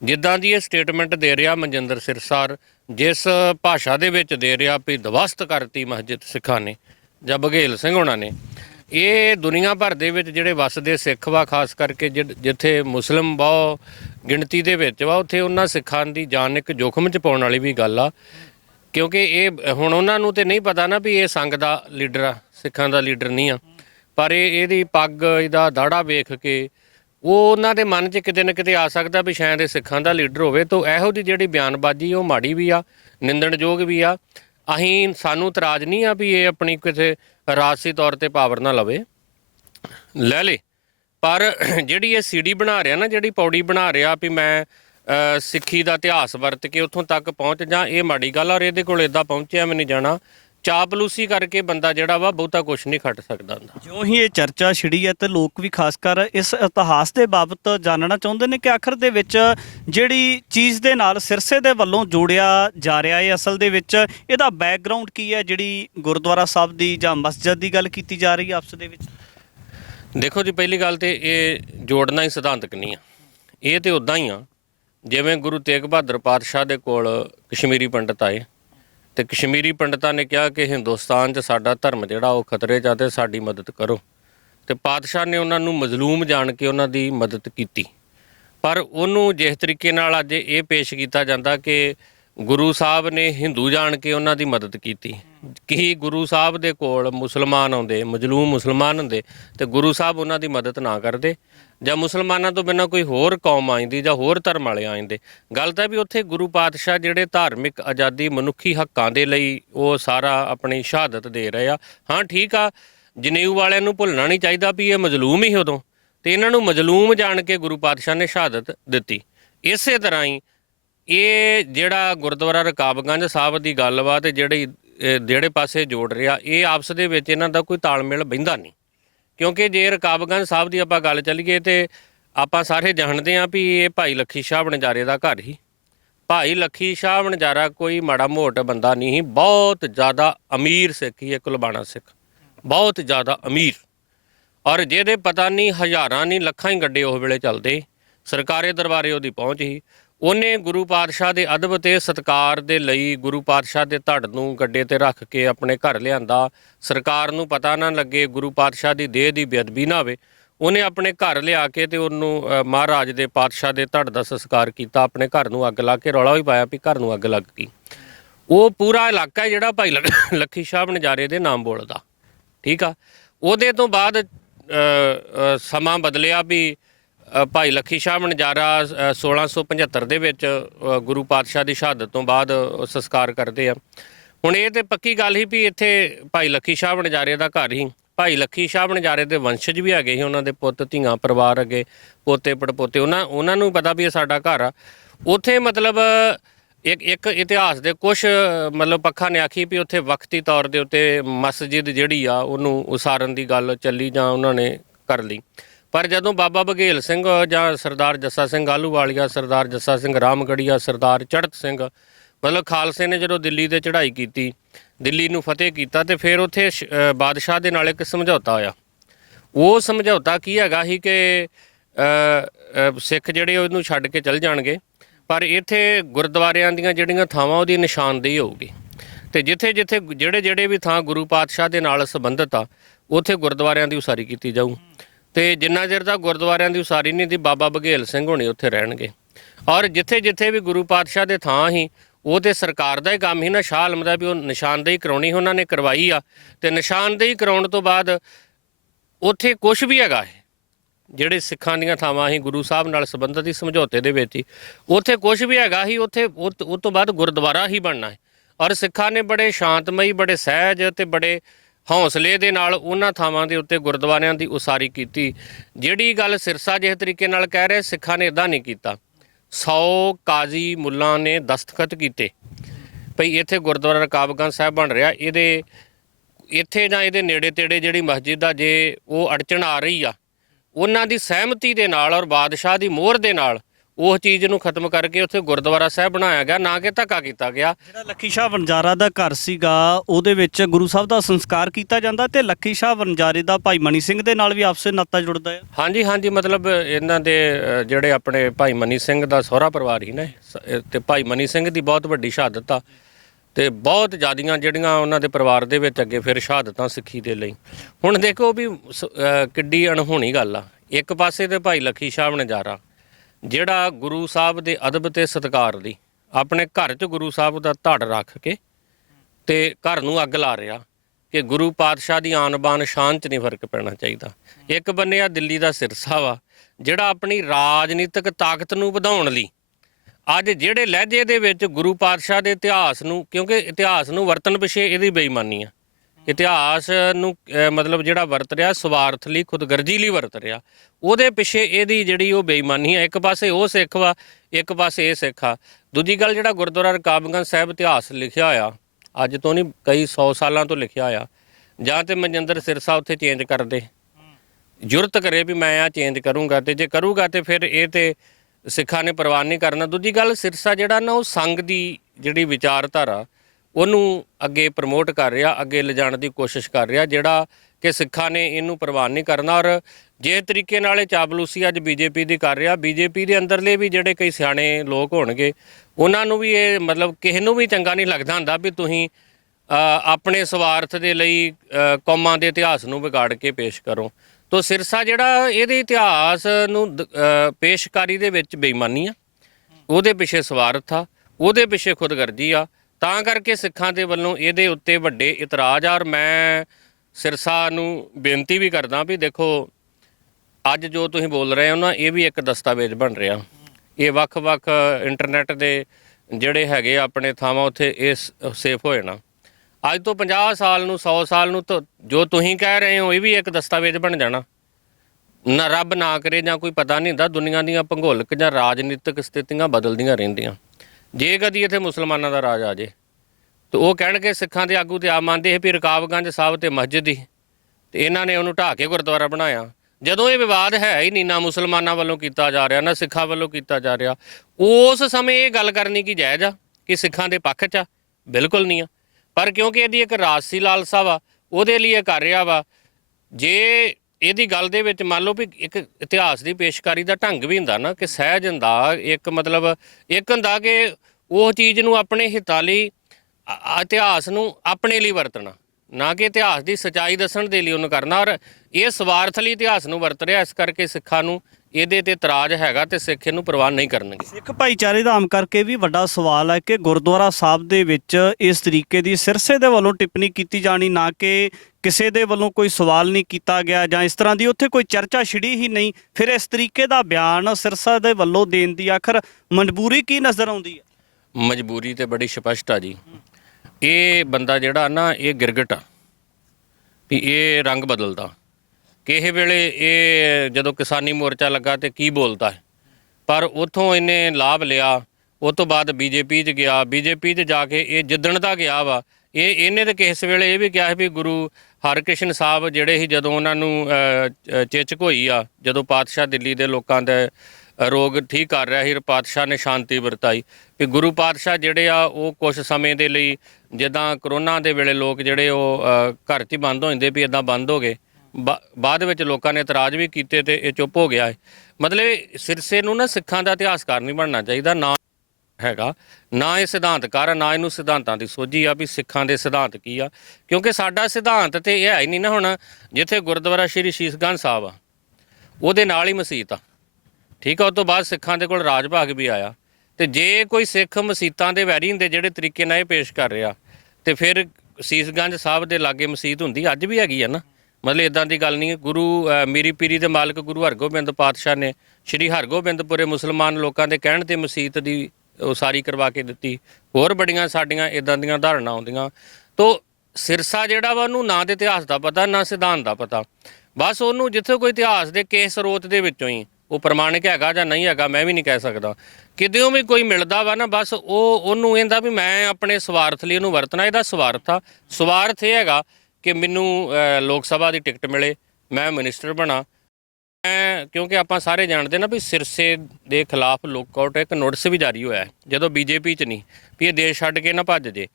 ਜਿੱਦਾਂ ਦੀ ਇਹ ਸਟੇਟਮੈਂਟ ਦੇ ਰਿਹਾ ਮਨਜਿੰਦਰ ਸਿਰਸਾ, ਜਿਸ ਭਾਸ਼ਾ ਦੇ ਵਿੱਚ ਦੇ ਰਿਹਾ ਵੀ ਦਵਸਤ ਕਰਤੀ ਮਸਜਿਦ ਸਿੱਖਾਂ ਨੇ ਜਾਂ ਬਘੇਲ ਸਿੰਘ ਹੋਣਾ ਨੇ, ਇਹ ਦੁਨੀਆ ਭਰ ਦੇ ਵਿੱਚ ਜਿਹੜੇ ਵੱਸਦੇ ਸਿੱਖ ਵਾ, ਖਾਸ ਕਰਕੇ ਜਿੱਥੇ ਮੁਸਲਿਮ ਬਹੁਤ ਗਿਣਤੀ ਦੇ ਵਿੱਚ ਵਾ, ਉੱਥੇ ਉਹਨਾਂ ਸਿੱਖਾਂ ਦੀ ਜਾਨ ਇੱਕ ਜੋਖਮ 'ਚ ਪਾਉਣ ਵਾਲੀ ਵੀ ਗੱਲ ਆ। ਕਿਉਂਕਿ ਇਹ ਹੁਣ ਉਹਨਾਂ ਨੂੰ ਤੇ ਨਹੀਂ ਪਤਾ ਨਾ ਵੀ ਇਹ ਸੰਘ ਦਾ ਲੀਡਰ ਆ, ਸਿੱਖਾਂ ਦਾ ਲੀਡਰ ਨਹੀਂ ਆ, ਪਰ ਇਹਦੀ ਪੱਗ, ਇਹਦਾ ਦਾੜਾ ਵੇਖ ਕੇ ਉਹ ਉਹਨਾਂ ਦੇ ਮਨ 'ਚ ਕਿਤੇ ਨਾ ਕਿਤੇ ਆ ਸਕਦਾ ਵੀ ਸ਼ਾਇਦ ਇਹ ਸਿੱਖਾਂ ਦਾ ਲੀਡਰ ਹੋਵੇ। ਤਾਂ ਇਹੋ ਜਿਹੀ ਜਿਹੜੀ ਬਿਆਨਬਾਜ਼ੀ ਉਹ ਮਾੜੀ ਵੀ ਆ, ਨਿੰਦਣਯੋਗ ਵੀ ਆ। ਸਾਨੂੰ ਇਤਰਾਜ਼ ਨਹੀਂ ਆ ਵੀ ਇਹ ਆਪਣੀ ਕਿਸੇ ਰਾਜਸੀ ਤੌਰ ਤੇ ਪਾਵਰ ਨਾ ਲੈ ਲੇ, ਪਰ ਜਿਹੜੀ ਇਹ ਸੀੜੀ ਬਣਾ ਰਿਹਾ ਨਾ, ਜਿਹੜੀ ਪੌੜੀ ਬਣਾ ਰਿਹਾ ਵੀ ਮੈਂ ਸਿੱਖੀ ਦਾ ਇਤਿਹਾਸ ਵਰਤ ਕੇ ਉੱਥੋਂ ਤੱਕ ਪਹੁੰਚ ਜਾਂ, ਇਹ ਮਾੜੀ ਗੱਲ। ਔਰ ਇਹਦੇ ਕੋਲ ਇੱਦਾਂ ਪਹੁੰਚਿਆ ਮੈਂ ਨਹੀਂ ਜਾਣਾ। ਚਾਪਲੂਸੀ ਕਰਕੇ ਬੰਦਾ ਜਿਹੜਾ ਵਾ ਬਹੁਤਾ ਕੁਛ ਨਹੀਂ ਖੱਟ ਸਕਦਾ ਹੁੰਦਾ। ਜਿਉਂ ਹੀ ਇਹ ਚਰਚਾ ਛਿੜੀ ਹੈ ਤੇ ਲੋਕ ਵੀ ਖਾਸ ਕਰ ਇਸ ਇਤਿਹਾਸ ਦੇ ਬਾਬਤ ਜਾਣਨਾ ਚਾਹੁੰਦੇ ਨੇ ਕਿ ਆਖਰ ਦੇ ਵਿੱਚ ਜਿਹੜੀ ਚੀਜ਼ ਦੇ ਨਾਲ ਸਿਰਸੇ ਦੇ ਵੱਲੋਂ ਜੋੜਿਆ ਜਾ ਰਿਹਾ ਹੈ, ਅਸਲ ਦੇ ਵਿੱਚ ਇਹਦਾ ਬੈਕਗਰਾਉਂਡ ਕੀ ਹੈ, ਜਿਹੜੀ ਗੁਰਦੁਆਰਾ ਸਾਹਿਬ ਦੀ ਜਾਂ ਮਸਜਿਦ ਦੀ ਗੱਲ ਕੀਤੀ ਜਾ ਰਹੀ ਹੈ ਆਪਸ ਦੇ ਵਿੱਚ। ਦੇਖੋ ਜੀ, ਪਹਿਲੀ ਗੱਲ ਤੇ ਇਹ ਜੋੜਨਾ ਹੀ ਸਿਧਾਂਤਕ ਨਹੀਂ ਆ, ਇਹ ਤੇ ਉੱਦਾਂ ਹੀ ਆ ਜਿਵੇਂ ਗੁਰੂ ਤੇਗ ਬਹਾਦਰ ਪਾਤਸ਼ਾਹ ਦੇ ਕੋਲ ਕਸ਼ਮੀਰੀ ਪੰਡਤ ਆਏ ਤੇ ਕਸ਼ਮੀਰੀ ਪੰਡਤਾਂ ਨੇ ਕਿਹਾ ਕਿ ਹਿੰਦੁਸਤਾਨ 'ਚ ਸਾਡਾ ਧਰਮ ਜਿਹੜਾ ਉਹ ਖਤਰੇ 'ਚ ਆ ਤੇ ਸਾਡੀ ਮਦਦ ਕਰੋ, ਤੇ ਪਾਤਸ਼ਾਹ ਨੇ ਉਹਨਾਂ ਨੂੰ ਮਜ਼ਲੂਮ ਜਾਣ ਕੇ ਉਹਨਾਂ ਦੀ ਮਦਦ ਕੀਤੀ। ਪਰ ਉਹਨੂੰ ਜਿਸ ਤਰੀਕੇ ਨਾਲ ਅੱਜ ਇਹ ਪੇਸ਼ ਕੀਤਾ ਜਾਂਦਾ ਕਿ ਗੁਰੂ ਸਾਹਿਬ ਨੇ ਹਿੰਦੂ ਜਾਣ ਕੇ ਉਹਨਾਂ ਦੀ ਮਦਦ ਕੀਤੀ, ਕਿ ਗੁਰੂ ਸਾਹਿਬ ਦੇ ਕੋਲ ਮੁਸਲਮਾਨ ਆਉਂਦੇ, ਮਜ਼ਲੂਮ ਮੁਸਲਮਾਨ ਹੁੰਦੇ ਤੇ ਗੁਰੂ ਸਾਹਿਬ ਉਹਨਾਂ ਦੀ ਮਦਦ ਨਾ ਕਰਦੇ, ਜਾਂ ਮੁਸਲਮਾਨਾਂ ਤੋਂ ਬਿਨਾਂ ਕੋਈ ਹੋਰ ਕੌਮ ਆ ਜਾਂਦੀ ਜਾਂ ਹੋਰ ਧਰਮ ਵਾਲੇ ਆ ਜਾਂਦੇ। ਗੱਲ ਤਾਂ ਵੀ ਉੱਥੇ ਗੁਰੂ ਪਾਤਸ਼ਾਹ ਜਿਹੜੇ ਧਾਰਮਿਕ ਆਜ਼ਾਦੀ, ਮਨੁੱਖੀ ਹੱਕਾਂ ਦੇ ਲਈ ਉਹ ਸਾਰਾ ਆਪਣੀ ਸ਼ਹਾਦਤ ਦੇ ਰਹੇ ਆ। ਹਾਂ ਠੀਕ ਆ, ਜਨੇਊ ਵਾਲਿਆਂ ਨੂੰ ਭੁੱਲਣਾ ਨਹੀਂ ਚਾਹੀਦਾ ਵੀ ਇਹ ਮਜ਼ਲੂਮ ਹੀ ਉਦੋਂ, ਤੇ ਇਹਨਾਂ ਨੂੰ ਮਜ਼ਲੂਮ ਜਾਣ ਕੇ ਗੁਰੂ ਪਾਤਸ਼ਾਹ ਨੇ ਸ਼ਹਾਦਤ ਦਿੱਤੀ। ਇਸੇ ਤਰ੍ਹਾਂ ਹੀ ਇਹ ਜਿਹੜਾ ਗੁਰਦੁਆਰਾ ਰਕਾਬਗੰਜ ਸਾਹਿਬ ਦੀ ਗੱਲ ਵਾ ਤੇ ਜਿਹੜੇ ਪਾਸੇ ਜੋੜ ਰਿਹਾ, ਇਹ ਆਪਸ ਦੇ ਵਿੱਚ ਇਹਨਾਂ ਦਾ ਕੋਈ ਤਾਲਮੇਲ ਬਹਿੰਦਾ ਨਹੀਂ। ਕਿਉਂਕਿ ਜੇ ਰਕਾਬਗੰਜ ਸਾਹਿਬ ਦੀ ਆਪਾਂ ਗੱਲ ਚੱਲੀਏ ਤੇ ਆਪਾਂ ਸਾਰੇ ਜਾਣਦੇ ਹਾਂ ਵੀ ਇਹ ਭਾਈ ਲੱਖੀ ਸ਼ਾਹ ਵਣਜਾਰੇ ਦਾ ਘਰ ਹੀ। ਭਾਈ ਲੱਖੀ ਸ਼ਾਹ ਵਣਜਾਰਾ ਕੋਈ ਮਾੜਾ ਮੋਟ ਬੰਦਾ ਨਹੀਂ ਸੀ, ਬਹੁਤ ਜ਼ਿਆਦਾ ਅਮੀਰ ਸਿੱਖ ਹੀ, ਕੁਲਬਾਣਾ ਸਿੱਖ, ਬਹੁਤ ਜ਼ਿਆਦਾ ਅਮੀਰ। ਔਰ ਜਿਹਦੇ ਪਤਾ ਨਹੀਂ ਹਜ਼ਾਰਾਂ ਨਹੀਂ ਲੱਖਾਂ ਹੀ ਗੱਡੇ ਉਸ ਵੇਲੇ ਚੱਲਦੇ, ਸਰਕਾਰੀ ਦਰਬਾਰੇ ਉਹਦੀ ਪਹੁੰਚ ਸੀ। ਉਹਨੇ ਗੁਰੂ ਪਾਤਸ਼ਾਹ ਦੇ ਅਦਬ ਤੇ ਸਤਿਕਾਰ ਦੇ ਲਈ ਗੁਰੂ ਪਾਤਸ਼ਾਹ ਦੇ ਧੜ ਨੂੰ ਗੱਡੇ ਤੇ ਰੱਖ ਕੇ ਆਪਣੇ ਘਰ ਲਿਆਂਦਾ। ਸਰਕਾਰ ਨੂੰ ਪਤਾ ਨਾ ਲੱਗੇ, ਗੁਰੂ ਪਾਤਸ਼ਾਹ ਦੀ ਦੇਹ ਦੀ ਬੇਅਦਬੀ ਨਾ ਹੋਵੇ, ਉਹਨੇ ਆਪਣੇ ਘਰ ਲਿਆ ਕੇ ਤੇ ਉਹਨੂੰ ਮਹਾਰਾਜ ਦੇ ਪਾਤਸ਼ਾਹ ਦੇ ਧੜ ਦਾ ਸੰਸਕਾਰ ਕੀਤਾ। ਆਪਣੇ ਘਰ ਨੂੰ ਅੱਗ ਲਾ ਕੇ ਰੌਲਾ ਵੀ ਪਾਇਆ ਵੀ ਘਰ ਨੂੰ ਅੱਗ ਲੱਗ ਗਈ। ਉਹ ਪੂਰਾ ਇਲਾਕਾ ਹੈ ਜਿਹੜਾ ਭਾਈ ਲੱਖੀ ਸ਼ਾਹ ਬਣਜਾਰੇ ਦੇ ਨਾਮ ਬੋਲਦਾ। ਠੀਕ ਆ। ਉਹਦੇ ਤੋਂ ਬਾਅਦ ਸਮਾਂ ਬਦਲਿਆ ਵੀ ਭਾਈ ਲੱਖੀ ਸ਼ਾਹ ਬਣਜਾਰਾ 1675 ਦੇ ਵਿੱਚ ਗੁਰੂ ਪਾਤਸ਼ਾਹ ਦੀ ਸ਼ਹਾਦਤ ਤੋਂ ਬਾਅਦ ਸੰਸਕਾਰ ਕਰਦੇ ਆ। ਹੁਣ ਇਹ ਤੇ ਪੱਕੀ ਗੱਲ ਸੀ ਵੀ ਇੱਥੇ ਭਾਈ ਲੱਖੀ ਸ਼ਾਹ ਬਣਜਾਰੇ ਦਾ ਘਰ ਹੀ। ਭਾਈ ਲੱਖੀ ਸ਼ਾਹ ਬਣਜਾਰੇ ਦੇ ਵੰਸ਼ਜ ਵੀ ਹੈਗੇ ਸੀ, ਉਹਨਾਂ ਦੇ ਪੁੱਤ ਧੀਆਂ ਪਰਿਵਾਰ ਅੱਗੇ ਪੋਤੇ ਪੜਪੋਤੇ, ਉਹਨਾਂ ਨੂੰ ਪਤਾ ਵੀ ਇਹ ਸਾਡਾ ਘਰ ਆ। ਉੱਥੇ ਮਤਲਬ ਇੱਕ ਇਤਿਹਾਸ ਦੇ ਕੁਝ ਮਤਲਬ ਪੱਖਾਂ ਨੇ ਆਖੀ ਵੀ ਉੱਥੇ ਵਕਤੀ ਤੌਰ ਦੇ ਉੱਤੇ ਮਸਜਿਦ ਜਿਹੜੀ ਆ ਉਹਨੂੰ ਉਸਾਰਨ ਦੀ ਗੱਲ ਚੱਲੀ ਜਾਂ ਉਹਨਾਂ ਨੇ ਕਰ ਲਈ। ਪਰ ਜਦੋਂ ਬਾਬਾ ਬਘੇਲ ਸਿੰਘ ਜਾਂ ਸਰਦਾਰ ਜੱਸਾ ਸਿੰਘ ਆਹਲੂਵਾਲੀਆ, ਸਰਦਾਰ ਜੱਸਾ ਸਿੰਘ ਰਾਮਗੜੀਆ, ਸਰਦਾਰ ਚੜ੍ਹਤ ਸਿੰਘ ਮਤਲਬ ਖਾਲਸੇ ਨੇ ਜਦੋਂ ਦਿੱਲੀ ਤੇ ਚੜ੍ਹਾਈ ਕੀਤੀ, ਦਿੱਲੀ ਨੂੰ ਫਤਿਹ ਕੀਤਾ, ਤੇ ਫਿਰ ਉੱਥੇ ਬਾਦਸ਼ਾਹ ਦੇ ਨਾਲ ਇੱਕ ਸਮਝੌਤਾ ਹੋਇਆ। ਉਹ ਸਮਝੌਤਾ ਕੀ ਹੈਗਾ ਸੀ ਕਿ ਸਿੱਖ ਜਿਹੜੇ ਉਹਨੂੰ ਛੱਡ ਕੇ ਚਲ ਜਾਣਗੇ, ਪਰ ਇੱਥੇ ਗੁਰਦੁਆਰਿਆਂ ਦੀਆਂ ਜਿਹੜੀਆਂ ਥਾਵਾਂ ਉਹਦੀ ਨਿਸ਼ਾਨਦੇਹੀ ਹੋਊਗੀ। ਤੇ ਜਿੱਥੇ ਜਿੱਥੇ ਜਿਹੜੇ ਵੀ ਥਾਂ ਗੁਰੂ ਪਾਤਸ਼ਾਹ ਦੇ ਨਾਲ ਸੰਬੰਧਿਤ ਆ ਉੱਥੇ ਗੁਰਦੁਆਰਿਆਂ ਦੀ ਉਸਾਰੀ ਕੀਤੀ ਜਾਊ। ਤੇ ਜਿੰਨਾ ਚਿਰ ਤੱਕ ਗੁਰਦੁਆਰਿਆਂ ਦੀ ਉਸਾਰੀ ਨਹੀਂ ਦੀ ਬਾਬਾ ਬਘੇਲ ਸਿੰਘ ਹੋਣੀ ਉੱਥੇ ਰਹਿਣਗੇ। ਔਰ ਜਿੱਥੇ ਜਿੱਥੇ ਵੀ ਗੁਰੂ ਪਾਤਸ਼ਾਹ ਦੇ ਥਾਂ ਹੀ ਉਹ ਤੇ ਸਰਕਾਰ ਦਾ ਹੀ ਕੰਮ ਹੀ ਨਾ, ਸ਼ਾਹ ਆਲਮ ਦਾ ਵੀ ਉਹ ਨਿਸ਼ਾਨਦੇਹੀ ਕਰਾਉਣੀ ਉਹਨਾਂ ਨੇ ਕਰਵਾਈ ਆ। ਤੇ ਨਿਸ਼ਾਨਦੇਹੀ ਕਰਾਉਣ ਤੋਂ ਬਾਅਦ ਉੱਥੇ ਕੁਝ ਵੀ ਹੈਗਾ ਹੈ ਜਿਹੜੇ ਸਿੱਖਾਂ ਦੀਆਂ ਥਾਵਾਂ ਸੀ ਗੁਰੂ ਸਾਹਿਬ ਨਾਲ ਸੰਬੰਧਿਤ ਹੀ ਸਮਝੌਤੇ ਦੇ ਵਿੱਚ ਹੀ, ਉੱਥੇ ਕੁਝ ਵੀ ਹੈਗਾ ਸੀ ਉੱਥੇ ਉਹ ਤੋਂ ਬਾਅਦ ਗੁਰਦੁਆਰਾ ਹੀ ਬਣਨਾ ਹੈ। ਔਰ ਸਿੱਖਾਂ ਨੇ ਬੜੇ ਸ਼ਾਂਤਮਈ, ਬੜੇ ਸਹਿਜ ਤੇ ਬੜੇ ਹੌਸਲੇ ਦੇ ਨਾਲ ਉਹਨਾਂ ਥਾਵਾਂ ਦੇ ਉੱਤੇ ਗੁਰਦੁਆਰਿਆਂ ਦੀ ਉਸਾਰੀ ਕੀਤੀ। ਜਿਹੜੀ ਗੱਲ ਸਿਰਸਾ ਜਿਸ ਤਰੀਕੇ ਨਾਲ ਕਹਿ ਰਹੇ, ਸਿੱਖਾਂ ਨੇ ਇੱਦਾਂ ਨਹੀਂ ਕੀਤਾ। 100 ਕਾਜ਼ੀ ਮੁੱਲਾਂ ਨੇ ਦਸਤਖਤ ਕੀਤੇ ਭਈ ਇੱਥੇ ਗੁਰਦੁਆਰਾ ਰਕਾਬਗੰਜ ਸਾਹਿਬ ਬਣ ਰਿਹਾ, ਇੱਥੇ ਜਾਂ ਇਹਦੇ ਨੇੜੇ ਤੇੜੇ ਜਿਹੜੀ ਮਸਜਿਦ ਆ ਜੇ ਉਹ ਅੜਚਣ ਆ ਰਹੀ ਆ, ਉਹਨਾਂ ਦੀ ਸਹਿਮਤੀ ਦੇ ਨਾਲ ਔਰ ਬਾਦਸ਼ਾਹ ਦੀ ਮੋਹਰ ਦੇ ਨਾਲ ਉਹ ਚੀਜ਼ ਨੂੰ ਖਤਮ ਕਰਕੇ ਉੱਥੇ ਗੁਰਦੁਆਰਾ ਸਾਹਿਬ ਬਣਾਇਆ ਗਿਆ, ਨਾ ਕਿ ਧੱਕਾ ਕੀਤਾ ਗਿਆ। ਜਿਹੜਾ ਲੱਖੀ ਸ਼ਾਹ ਵਣਜਾਰਾ ਦਾ ਘਰ ਸੀਗਾ ਉਹਦੇ ਵਿੱਚ ਗੁਰੂ ਸਾਹਿਬ ਦਾ ਸੰਸਕਾਰ ਕੀਤਾ ਜਾਂਦਾ, ਤੇ ਲੱਖੀ ਸ਼ਾਹ ਵਣਜਾਰੇ ਦਾ ਭਾਈ ਮਨੀ ਸਿੰਘ ਦੇ ਨਾਲ ਵੀ ਆਪਸੇ ਨਾਤਾ ਜੁੜਦਾ ਹੈ। ਹਾਂਜੀ ਹਾਂਜੀ, ਮਤਲਬ ਇਹਨਾਂ ਦੇ ਜਿਹੜੇ ਆਪਣੇ ਭਾਈ ਮਨੀ ਸਿੰਘ ਦਾ ਸਹੁਰਾ ਪਰਿਵਾਰ ਹੀ ਨੇ, ਤੇ ਭਾਈ ਮਨੀ ਸਿੰਘ ਦੀ ਬਹੁਤ ਵੱਡੀ ਸ਼ਹਾਦਤ ਆ, ਤੇ ਬਹੁਤ ਜ਼ਿਆਦੀਆਂ ਜਿਹੜੀਆਂ ਉਹਨਾਂ ਦੇ ਪਰਿਵਾਰ ਦੇ ਵਿੱਚ ਅੱਗੇ ਫਿਰ ਸ਼ਹਾਦਤਾਂ ਸਿੱਖੀ ਦੇ ਲਈ। ਹੁਣ ਦੇਖੋ ਵੀ ਕਿੱਡੀ ਅਣਹੋਣੀ ਗੱਲ ਆ। ਇੱਕ ਪਾਸੇ ਤੇ ਭਾਈ ਲੱਖੀ ਸ਼ਾਹ ਵਣਜਾਰਾ ਜਿਹੜਾ ਗੁਰੂ ਸਾਹਿਬ ਦੇ ਅਦਬ ਤੇ ਸਤਿਕਾਰ ਦੀ ਆਪਣੇ ਘਰ 'ਚ ਗੁਰੂ ਸਾਹਿਬ ਦਾ ਧੜ ਰੱਖ ਕੇ ਤੇ ਘਰ ਨੂੰ ਅੱਗ ਲਾ ਰਿਹਾ ਕਿ ਗੁਰੂ ਪਾਤਸ਼ਾਹ ਦੀ ਆਨ ਬਾਨ ਸ਼ਾਨ 'ਚ ਨਹੀਂ ਫਰਕ ਪੈਣਾ ਚਾਹੀਦਾ। ਇੱਕ ਬੰਨੇ ਆ ਦਿੱਲੀ ਦਾ ਸਿਰਸਾ ਵਾ ਜਿਹੜਾ ਆਪਣੀ ਰਾਜਨੀਤਿਕ ਤਾਕਤ ਨੂੰ ਵਧਾਉਣ ਲਈ ਅੱਜ ਜਿਹੜੇ ਲਹਿਜੇ ਦੇ ਵਿੱਚ ਗੁਰੂ ਪਾਤਸ਼ਾਹ ਦੇ ਇਤਿਹਾਸ ਨੂੰ, ਕਿਉਂਕਿ ਇਤਿਹਾਸ ਨੂੰ ਵਰਤਣ ਪਿੱਛੇ ਇਹਦੀ ਬੇਈਮਾਨੀ ਆ। ਇਤਿਹਾਸ ਨੂੰ ਮਤਲਬ ਜਿਹੜਾ ਵਰਤ ਰਿਹਾ ਸਵਾਰਥ ਲਈ, ਖੁਦਗਰਜੀ ਲਈ ਵਰਤ ਰਿਹਾ, ਉਹਦੇ ਪਿੱਛੇ ਇਹਦੀ ਜਿਹੜੀ ਉਹ ਬੇਈਮਾਨੀ ਆ। ਇੱਕ ਪਾਸੇ ਉਹ ਸਿੱਖ ਵਾ, ਇੱਕ ਪਾਸੇ ਇਹ ਸਿੱਖ ਆ। ਦੂਜੀ ਗੱਲ, ਜਿਹੜਾ ਗੁਰਦੁਆਰਾ ਰਕਾਬਗੰਜ ਸਾਹਿਬ ਇਤਿਹਾਸ ਲਿਖਿਆ ਹੋਇਆ ਅੱਜ ਤੋਂ ਨਹੀਂ ਕਈ 100 ਸਾਲਾਂ ਤੋਂ ਲਿਖਿਆ ਹੋਇਆ, ਜਾਂ ਤੇ ਮਨਜਿੰਦਰ ਸਿਰਸਾ ਉੱਥੇ ਚੇਂਜ ਕਰ ਦੇ, ਜੁਰਤ ਕਰੇ ਵੀ ਮੈਂ ਆ ਚੇਂਜ ਕਰੂੰਗਾ, ਤੇ ਜੇ ਕਰੂਗਾ ਤੇ ਫਿਰ ਇਹ ਤੇ ਸਿੱਖਾਂ ਨੇ ਪ੍ਰਵਾਨ ਨਹੀਂ ਕਰਨਾ। ਦੂਜੀ ਗੱਲ, ਸਿਰਸਾ ਜਿਹੜਾ ਨਾ ਉਹ ਸੰਘ ਦੀ ਜਿਹੜੀ ਵਿਚਾਰਧਾਰਾ ਉਹਨੂੰ ਅੱਗੇ ਪ੍ਰਮੋਟ ਕਰ ਰਿਹਾ, ਅੱਗੇ ਲਿਜਾਣ ਦੀ ਕੋਸ਼ਿਸ਼ ਕਰ ਰਿਹਾ, ਜਿਹੜਾ ਕਿ ਸਿੱਖਾਂ ਨੇ ਇਹਨੂੰ ਪ੍ਰਵਾਨ ਨਹੀਂ ਕਰਨਾ। ਔਰ ਜੇ ਤਰੀਕੇ ਨਾਲ ਇਹ ਚਾਪਲੂਸੀ ਅੱਜ ਬੀਜੇਪੀ ਦੀ ਕਰ ਰਿਹਾ, ਬੀਜੇਪੀ ਦੇ ਅੰਦਰਲੇ ਵੀ ਜਿਹੜੇ ਕਈ ਸਿਆਣੇ ਲੋਕ ਹੋਣਗੇ ਉਹਨਾਂ ਨੂੰ ਵੀ ਇਹ ਮਤਲਬ ਕਿਸੇ ਨੂੰ ਵੀ ਚੰਗਾ ਨਹੀਂ ਲੱਗਦਾ ਹੁੰਦਾ ਵੀ ਤੁਸੀਂ ਆਪਣੇ ਸਵਾਰਥ ਦੇ ਲਈ ਕੌਮਾਂ ਦੇ ਇਤਿਹਾਸ ਨੂੰ ਵਿਗਾੜ ਕੇ ਪੇਸ਼ ਕਰੋ। ਤੋ ਸਿਰਸਾ ਜਿਹੜਾ ਇਹਦੇ ਇਤਿਹਾਸ ਨੂੰ ਪੇਸ਼ਕਾਰੀ ਦੇ ਵਿੱਚ ਬੇਈਮਾਨੀ ਆ, ਉਹਦੇ ਪਿੱਛੇ ਸਵਾਰਥ ਆ, ਉਹਦੇ ਪਿੱਛੇ ਖੁਦਗਰਜੀ ਆ। ਤਾਂ ਕਰਕੇ ਸਿੱਖਾਂ ਦੇ ਵੱਲੋਂ ਇਹਦੇ ਉੱਤੇ ਵੱਡੇ ਇਤਰਾਜ਼ ਆ। ਔਰ ਮੈਂ ਸਿਰਸਾ ਨੂੰ ਬੇਨਤੀ ਵੀ ਕਰਦਾ ਵੀ ਦੇਖੋ ਅੱਜ ਜੋ ਤੁਸੀਂ ਬੋਲ ਰਹੇ ਹੋ ਨਾ, ਇਹ ਵੀ ਇੱਕ ਦਸਤਾਵੇਜ਼ ਬਣ ਰਿਹਾ। ਇਹ ਵੱਖ-ਵੱਖ ਇੰਟਰਨੈਟ ਦੇ ਜਿਹੜੇ ਹੈਗੇ ਆਪਣੇ ਥਾਵਾਂ ਉੱਥੇ ਇਹ ਸੇਫ ਹੋ ਜਾਣਾ। ਅੱਜ ਤੋਂ 50 ਸਾਲ ਨੂੰ 100 ਸਾਲ ਨੂੰ ਤਾਂ ਜੋ ਤੁਸੀਂ ਕਹਿ ਰਹੇ ਹੋ ਇਹ ਵੀ ਇੱਕ ਦਸਤਾਵੇਜ਼ ਬਣ ਜਾਣਾ। ਨਾ ਰੱਬ ਨਾ ਕਰੇ ਜਾਂ ਕੋਈ ਪਤਾ ਨਹੀਂ ਹੁੰਦਾ, ਦੁਨੀਆ ਦੀਆਂ ਭੂਗੋਲਿਕ ਜਾਂ ਰਾਜਨੀਤਿਕ ਸਥਿਤੀਆਂ ਬਦਲਦੀਆਂ ਰਹਿੰਦੀਆਂ। ਜੇ ਕਦੀ ਇੱਥੇ ਮੁਸਲਮਾਨਾਂ ਦਾ ਰਾਜ ਆ ਜੇ ਤਾਂ ਉਹ ਕਹਿਣਗੇ ਸਿੱਖਾਂ ਦੇ ਆਗੂ ਤੇ ਆ ਮੰਨਦੇ ਸੀ ਵੀ ਰਕਾਬਗੰਜ ਸਾਹਿਬ ਤੇ ਮਸਜਿਦ ਹੀ, ਤੇ ਇਹਨਾਂ ਨੇ ਉਹਨੂੰ ਢਾਹ ਕੇ ਗੁਰਦੁਆਰਾ ਬਣਾਇਆ। ਜਦੋਂ ਇਹ ਵਿਵਾਦ ਹੈ ਹੀ ਨਹੀਂ, ਨਾ ਮੁਸਲਮਾਨਾਂ ਵੱਲੋਂ ਕੀਤਾ ਜਾ ਰਿਹਾ ਨਾ ਸਿੱਖਾਂ ਵੱਲੋਂ ਕੀਤਾ ਜਾ ਰਿਹਾ, ਉਸ ਸਮੇਂ ਇਹ ਗੱਲ ਕਰਨੀ ਕੀ ਜਾਇਜ਼ ਆ ਕਿ ਸਿੱਖਾਂ ਦੇ ਪੱਖ 'ਚ ਆ? ਬਿਲਕੁਲ ਨਹੀਂ ਆ। ਪਰ ਕਿਉਂਕਿ ਇਹਦੀ ਇੱਕ ਰਾਜਸੀ ਲਾਲਸਾ ਵਾ, ਉਹਦੇ ਲਈ ਇਹ ਕਰ ਰਿਹਾ ਵਾ। ਜੇ ਇਹਦੀ ਗੱਲ ਦੇ ਵਿੱਚ ਮੰਨ ਲਓ ਵੀ ਇੱਕ ਇਤਿਹਾਸ ਦੀ ਪੇਸ਼ਕਾਰੀ ਦਾ ਢੰਗ ਵੀ ਹੁੰਦਾ ਨਾ ਕਿ ਸਹਿਜ ਹੁੰਦਾ, ਇੱਕ ਮਤਲਬ ਇੱਕ ਹੁੰਦਾ ਕਿ ਉਹ ਚੀਜ਼ ਨੂੰ ਆਪਣੇ ਹਿੱਤਾਂ ਲਈ, ਇਤਿਹਾਸ ਨੂੰ ਆਪਣੇ ਲਈ ਵਰਤਣਾ, ਨਾ ਕਿ ਇਤਿਹਾਸ ਦੀ ਸੱਚਾਈ ਦੱਸਣ ਦੇ ਲਈ ਉਹਨੂੰ ਕਰਨਾ। ਔਰ ਇਹ ਸਵਾਰਥ ਲਈ ਇਤਿਹਾਸ ਨੂੰ ਵਰਤ ਰਿਹਾ, ਇਸ ਕਰਕੇ ਸਿੱਖਾਂ ਨੂੰ ਇਹਦੇ ਤੇ ਇਤਰਾਜ਼ ਹੈਗਾ ਤੇ ਸਿੱਖ ਇਹਨੂੰ ਪ੍ਰਵਾਨ ਨਹੀਂ ਕਰਨਗੇ। ਸਿੱਖ ਭਾਈਚਾਰੇ ਦਾ ਆਮ ਕਰਕੇ ਵੀ ਵੱਡਾ ਸਵਾਲ ਹੈ ਕਿ ਗੁਰਦੁਆਰਾ ਸਾਹਿਬ ਦੇ ਵਿੱਚ ਇਸ ਤਰੀਕੇ ਦੀ ਸਿਰਸੇ ਦੇ ਵੱਲੋਂ ਟਿੱਪਣੀ ਕੀਤੀ ਜਾਣੀ, ਨਾ ਕਿ ਕਿਸੇ ਦੇ ਵੱਲੋਂ ਕੋਈ ਸਵਾਲ ਨਹੀਂ ਕੀਤਾ ਗਿਆ ਜਾਂ ਇਸ ਤਰ੍ਹਾਂ ਦੀ ਉੱਥੇ ਕੋਈ ਚਰਚਾ ਛਿੜੀ ਹੀ ਨਹੀਂ, ਫਿਰ ਇਸ ਤਰੀਕੇ ਦਾ ਬਿਆਨ ਸਿਰਸਾ ਦੇ ਵੱਲੋਂ ਦੇਣ ਦੀ ਆਖਰ ਮਜਬੂਰੀ ਕੀ ਨਜ਼ਰ ਆਉਂਦੀ ਹੈ? ਮਜਬੂਰੀ ਤੇ ਬੜੀ ਸਪਸ਼ਟ ਆ ਜੀ। ਇਹ ਬੰਦਾ ਜਿਹੜਾ ਨਾ ਇਹ ਗਿਰਗਟ ਆ ਵੀ ਇਹ ਰੰਗ ਬਦਲਦਾ। ਕਿਸੇ ਵੇਲੇ ਇਹ ਜਦੋਂ ਕਿਸਾਨੀ ਮੋਰਚਾ ਲੱਗਾ ਤੇ ਕੀ ਬੋਲਦਾ ਹੈ, ਪਰ ਉੱਥੋਂ ਇਹਨੇ ਲਾਭ ਲਿਆ। ਉਹ ਤੋਂ ਬਾਅਦ ਬੀਜੇਪੀ 'ਚ ਗਿਆ, ਬੀਜੇਪੀ 'ਚ ਜਾ ਕੇ ਇਹ ਜਿੱਦਣ ਦਾ ਗਿਆ ਵਾ ਇਹਨੇ ਤਾਂ ਕਿਸੇ ਵੇਲੇ ਇਹ ਵੀ ਕਿਹਾ ਵੀ ਗੁਰੂ ਹਰਕ੍ਰਿਸ਼ਨ ਸਾਹਿਬ ਜਿਹੜੇ ਸੀ ਜਦੋਂ ਉਹਨਾਂ ਨੂੰ ਚੇਚਕ ਹੋਈ ਆ, ਜਦੋਂ ਪਾਤਸ਼ਾਹ ਦਿੱਲੀ ਦੇ ਲੋਕਾਂ ਦੇ ਰੋਗ ਠੀਕ ਕਰ ਰਿਹਾ ਸੀ, ਪਾਤਸ਼ਾਹ ਨੇ ਸ਼ਾਂਤੀ ਵਰਤਾਈ ਵੀ ਗੁਰੂ ਪਾਤਸ਼ਾਹ ਜਿਹੜੇ ਆ ਉਹ ਕੁਝ ਸਮੇਂ ਦੇ ਲਈ ਜਿੱਦਾਂ ਕਰੋਨਾ ਦੇ ਵੇਲੇ ਲੋਕ ਜਿਹੜੇ ਉਹ ਘਰ 'ਚ ਹੀ ਬੰਦ ਹੋ ਜਾਂਦੇ ਵੀ ਇੱਦਾਂ ਬੰਦ ਹੋ ਗਏ, ਬਾਅਦ ਵਿੱਚ ਲੋਕਾਂ ਨੇ ਇਤਰਾਜ਼ ਵੀ ਕੀਤੇ ਤੇ ਇਹ ਚੁੱਪ ਹੋ ਗਿਆ ਹੈ। ਮਤਲਬ ਸਿਰਸੇ ਨੂੰ ਨਾ ਸਿੱਖਾਂ ਦਾ ਇਤਿਹਾਸਕਾਰ ਨਹੀਂ ਬਣਨਾ ਚਾਹੀਦਾ, ਨਾ ਹੈਗਾ ਨਾ ਇਹ ਸਿਧਾਂਤਕਾਰ, ਨਾ ਇਹਨੂੰ ਸਿਧਾਂਤਾਂ ਦੀ ਸੋਝੀ ਆ ਵੀ ਸਿੱਖਾਂ ਦੇ ਸਿਧਾਂਤ ਕੀ ਆ। ਕਿਉਂਕਿ ਸਾਡਾ ਸਿਧਾਂਤ ਤੇ ਇਹ ਹੈ ਹੀ ਨਹੀਂ ਨਾ। ਹੁਣ ਜਿੱਥੇ ਗੁਰਦੁਆਰਾ ਸ਼੍ਰੀ ਸ਼ੀਸ਼ਗੰਜ ਸਾਹਿਬ ਆ ਉਹਦੇ ਨਾਲ ਹੀ ਮਸੀਤ ਆ, ਠੀਕ ਆ। ਉਸ ਤੋਂ ਬਾਅਦ ਸਿੱਖਾਂ ਦੇ ਕੋਲ ਰਾਜ ਭਾਗ ਵੀ ਆਇਆ, ਤੇ ਜੇ ਕੋਈ ਸਿੱਖ ਮਸੀਤਾਂ ਦੇ ਵੈਰੀ ਹੁੰਦੇ ਜਿਹੜੇ ਤਰੀਕੇ ਨਾਲ ਇਹ ਪੇਸ਼ ਕਰ ਰਿਹਾ, ਤੇ ਫਿਰ ਸ਼ੀਸ਼ਗੰਜ ਸਾਹਿਬ ਦੇ ਲਾਗੇ ਮਸੀਤ ਹੁੰਦੀ, ਅੱਜ ਵੀ ਹੈਗੀ ਆ ਨਾ। ਮਤਲਬ ਇਦਾਂ ਦੀ ਗੱਲ ਨਹੀਂ। ਗੁਰੂ ਮੀਰੀ ਪੀਰੀ ਦੇ ਮਾਲਕ ਗੁਰੂ ਹਰਗੋਬਿੰਦ ਪਾਤਸ਼ਾਹ ਨੇ ਸ਼੍ਰੀ ਹਰਗੋਬਿੰਦਪੁਰੇ ਮੁਸਲਮਾਨ ਲੋਕਾਂ ਦੇ ਕਹਿਣ ਤੇ ਮਸੀਤ ਦੀ ਉਸਾਰੀ ਕਰਵਾ ਕੇ ਦਿੱਤੀ। ਹੋਰ ਬੜੀਆਂ ਸਾਡੀਆਂ ਇਦਾਂ ਦੀਆਂ ਉਦਾਹਰਨਾਂ ਆਉਂਦੀਆਂ। ਤੋ ਸਿਰਸਾ ਜਿਹੜਾ ਵਾ ਉਹਨੂੰ ਨਾ ਦੇ ਇਤਿਹਾਸ ਦਾ ਪਤਾ, ਨਾ ਸਿਧਾਂਤ ਦਾ ਪਤਾ। ਬਸ ਉਹਨੂੰ ਜਿੱਥੇ ਕੋਈ ਇਤਿਹਾਸ ਦੇ ਕਿਸੇ ਸਰੋਤ ਦੇ ਵਿੱਚੋਂ ਹੀ ਉਹ ਪ੍ਰਮਾਣਿਕ ਹੈਗਾ ਜਾਂ ਨਹੀਂ ਹੈਗਾ ਮੈਂ ਵੀ ਨਹੀਂ ਕਹਿ ਸਕਦਾ। ਕਿਤੇ ਵੀ ਕੋਈ ਮਿਲਦਾ ਵਾ ਨਾ, ਬਸ ਉਹਨੂੰ ਇਹਦਾ ਵੀ ਮੈਂ ਆਪਣੇ ਸਵਾਰਥ ਲਈ ਉਹਨੂੰ ਵਰਤਣਾ। ਇਹਦਾ ਸਵਾਰਥ ਆ। ਸਵਾਰਥ ਇਹ ਹੈਗਾ ਕਿ ਮੈਨੂੰ ਲੋਕ ਸਭਾ ਦੀ ਟਿਕਟ ਮਿਲੇ, ਮੈਂ ਮਿਨਿਸਟਰ ਬਣਾ। ਕਿਉਂਕਿ ਆਪਾਂ ਸਾਰੇ ਜਾਣਦੇ ਨਾ ਵੀ ਸਿਰਸੇ ਦੇ ਖਿਲਾਫ ਲੋਕਆਊਟ ਇੱਕ ਨੋਟਿਸ ਵੀ ਜਾਰੀ ਹੋਇਆ ਜਦੋਂ ਬੀਜੇਪੀ 'ਚ ਨਹੀਂ, ਵੀ ਇਹ ਦੇਸ਼ ਛੱਡ ਕੇ ਨਾ ਭੱਜ ਜੇ।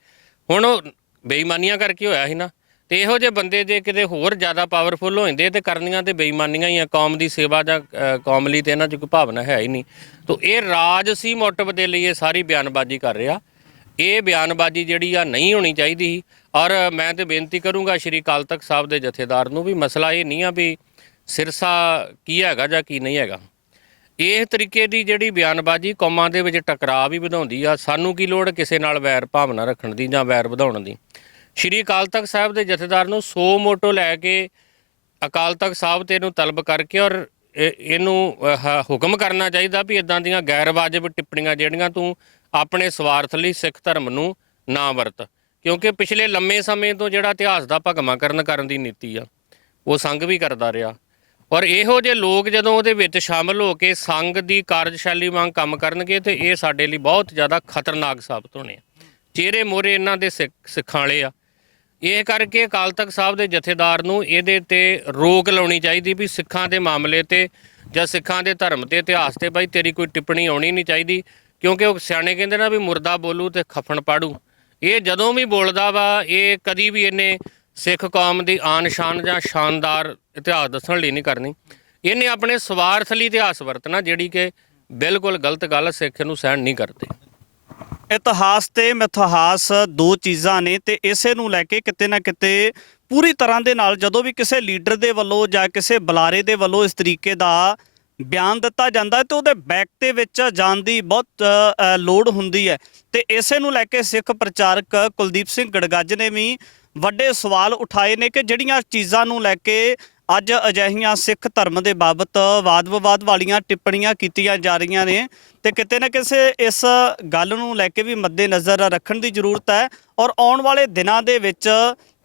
ਹੁਣ ਉਹ ਬੇਈਮਾਨੀਆਂ ਕਰਕੇ ਹੋਇਆ ਸੀ ਨਾ, ਤੇ ਇਹੋ ਜਿਹੇ ਬੰਦੇ ਜੇ ਕਿਤੇ ਹੋਰ ਜ਼ਿਆਦਾ ਪਾਵਰਫੁਲ ਹੋ ਜਾਂਦੇ ਤੇ ਕਰਨੀਆਂ ਤੇ ਬੇਈਮਾਨੀਆਂ ਹੀ ਆ। ਕੌਮ ਦੀ ਸੇਵਾ ਜਾਂ ਕੌਮ ਲਈ ਤੇ ਇਹਨਾਂ 'ਚ ਕੋਈ ਭਾਵਨਾ ਹੈ ਹੀ ਨਹੀਂ। ਤੋ ਇਹ ਰਾਜਸੀ ਮੋਟਿਵ ਦੇ ਲਈ ਇਹ ਸਾਰੀ ਬਿਆਨਬਾਜ਼ੀ ਕਰ ਰਿਹਾ। ਇਹ ਬਿਆਨਬਾਜ਼ੀ ਜਿਹੜੀ ਆ ਨਹੀਂ ਹੋਣੀ ਚਾਹੀਦੀ। ਔਰ ਮੈਂ ਤੇ ਬੇਨਤੀ ਕਰੂੰਗਾ ਸ਼੍ਰੀ ਅਕਾਲ ਤਖਤ ਸਾਹਿਬ ਦੇ ਜਥੇਦਾਰ ਨੂੰ ਵੀ ਮਸਲਾ ਇਹ ਨਹੀਂ ਆ ਵੀ ਸਿਰਸਾ ਕੀ ਹੈਗਾ ਜਾਂ ਕੀ ਨਹੀਂ ਹੈਗਾ। ਇਸ ਤਰੀਕੇ ਦੀ ਜਿਹੜੀ ਬਿਆਨਬਾਜ਼ੀ ਕੌਮਾਂ ਦੇ ਵਿੱਚ ਟਕਰਾਅ ਵੀ ਵਧਾਉਂਦੀ ਆ। ਸਾਨੂੰ ਕੀ ਲੋੜ ਕਿਸੇ ਨਾਲ ਵੈਰ ਭਾਵਨਾ ਰੱਖਣ ਦੀ ਜਾਂ ਵੈਰ ਵਧਾਉਣ ਦੀ। ਸ਼੍ਰੀ ਅਕਾਲ ਤਖਤ ਸਾਹਿਬ ਦੇ ਜਥੇਦਾਰ ਨੂੰ 100 ਮੋਟੋ ਲੈ ਕੇ ਅਕਾਲ ਤਖਤ ਸਾਹਿਬ ਤੇ ਇਹਨੂੰ ਤਲਬ ਕਰਕੇ ਔਰ ਇਹਨੂੰ ਹੁਕਮ ਕਰਨਾ ਚਾਹੀਦਾ ਵੀ ਇਦਾਂ ਦੀਆਂ ਗੈਰ ਵਾਜਬ ਟਿੱਪਣੀਆਂ ਜਿਹੜੀਆਂ ਤੂੰ ਆਪਣੇ ਸਵਾਰਥ ਲਈ ਸਿੱਖ ਧਰਮ ਨੂੰ ਨਾ ਵਰਤ। ਕਿਉਂਕਿ ਪਿਛਲੇ ਲੰਮੇ ਸਮੇਂ ਤੋਂ ਜਿਹੜਾ ਇਤਿਹਾਸ ਦਾ ਭਗਵਾਕਰਨ ਕਰਨ ਦੀ ਨੀਤੀ ਆ ਉਹ ਸੰਘ ਵੀ ਕਰਦਾ ਰਿਹਾ। ਔਰ ਇਹੋ ਜਿਹੇ ਲੋਕ ਜਦੋਂ ਉਹਦੇ ਵਿੱਚ ਸ਼ਾਮਲ ਹੋ ਕੇ ਸੰਘ ਦੀ ਕਾਰਜਸ਼ੈਲੀ ਵਾਂਗ ਕੰਮ ਕਰਨਗੇ ਤੇ ਇਹ ਸਾਡੇ ਲਈ ਬਹੁਤ ਜ਼ਿਆਦਾ ਖਤਰਨਾਕ ਸਾਬਤ ਹੋਣੇ ਆ। ਚਿਹਰੇ ਮੋਹਰੇ ਇਹਨਾਂ ਦੇ ਸਿੱਖਾਂ ਵਾਲੇ ਆ। ਇਹ ਕਰਕੇ ਅਕਾਲ ਤਖਤ ਸਾਹਿਬ ਦੇ ਜਥੇਦਾਰ ਨੂੰ ਇਹਦੇ ਤੇ ਰੋਕ ਲਾਉਣੀ ਚਾਹੀਦੀ ਵੀ ਸਿੱਖਾਂ ਦੇ ਮਾਮਲੇ ਤੇ ਜਾਂ ਸਿੱਖਾਂ ਦੇ ਧਰਮ ਤੇ ਇਤਿਹਾਸ ਤੇ ਬਾਈ ਤੇਰੀ ਕੋਈ ਟਿੱਪਣੀ ਆਉਣੀ ਨਹੀਂ ਚਾਹੀਦੀ। ਕਿਉਂਕਿ ਉਹ ਸਿਆਣੇ ਕਹਿੰਦੇ ਨਾ ਵੀ ਮੁਰਦਾ ਬੋਲੂ ਤੇ ਖਫਣ ਪਾੜੂ। ਇਹ ਜਦੋਂ ਵੀ ਬੋਲਦਾ ਵਾ ਇਹ ਕਦੀ ਵੀ ਇਹਨੇ ਸਿੱਖ ਕੌਮ ਦੀ ਆਨ ਸ਼ਾਨ ਜਾਂ ਸ਼ਾਨਦਾਰ ਇਤਿਹਾਸ ਦੱਸਣ ਲਈ ਨਹੀਂ ਕਰਨੀ। ਇਹਨੇ ਆਪਣੇ ਸਵਾਰਥ ਲਈ ਇਤਿਹਾਸ ਵਰਤਣਾ, ਜਿਹੜੀ ਕਿ ਬਿਲਕੁਲ ਗਲਤ ਗੱਲ ਸਿੱਖ ਨੂੰ ਸਹਿਣ ਨਹੀਂ ਕਰਦੇ। ਇਤਿਹਾਸ ਤੇ ਮਿਥਿਹਾਸ ਦੋ ਚੀਜ਼ਾਂ ਨੇ ਤੇ ਇਸੇ ਨੂੰ ਲੈ ਕੇ ਕਿਤੇ ਨਾ ਕਿਤੇ ਪੂਰੀ ਤਰ੍ਹਾਂ ਦੇ ਨਾਲ ਜਦੋਂ ਵੀ ਕਿਸੇ ਲੀਡਰ ਦੇ ਵੱਲੋਂ ਜਾਂ ਕਿਸੇ ਬੁਲਾਰੇ ਦੇ ਵੱਲੋਂ ਇਸ ਤਰੀਕੇ ਦਾ ਬਿਆਨ ਦਿੱਤਾ ਜਾਂਦਾ ਤੇ ਉਹਦੇ ਬੈਕ ਦੇ ਵਿੱਚ ਜਾਣ ਦੀ ਬਹੁਤ ਲੋੜ ਹੁੰਦੀ ਹੈ। ਤੇ ਇਸੇ ਨੂੰ ਲੈ ਕੇ ਸਿੱਖ ਪ੍ਰਚਾਰਕ ਕੁਲਦੀਪ ਸਿੰਘ ਗੜਗੱਜ ਨੇ ਵੀ ਵੱਡੇ ਸਵਾਲ ਉਠਾਏ ਨੇ ਕਿ ਜਿਹੜੀਆਂ ਚੀਜ਼ਾਂ ਨੂੰ ਲੈ ਕੇ ਅੱਜ ਅਜਿਹੀਆਂ ਸਿੱਖ ਧਰਮ ਦੇ ਬਾਬਤ ਵਾਦ ਵਿਵਾਦ ਵਾਲੀਆਂ ਟਿੱਪਣੀਆਂ ਕੀਤੀਆਂ ਜਾ ਰਹੀਆਂ ਨੇ ਤੇ ਕਿਤੇ ਨਾ ਕਿਸੇ ਇਸ ਗੱਲ ਨੂੰ ਲੈ ਕੇ ਵੀ ਮੱਦੇਨਜ਼ਰ ਰੱਖਣ ਦੀ ਜ਼ਰੂਰਤ ਹੈ। ਔਰ ਆਉਣ ਵਾਲੇ ਦਿਨਾਂ ਦੇ ਵਿੱਚ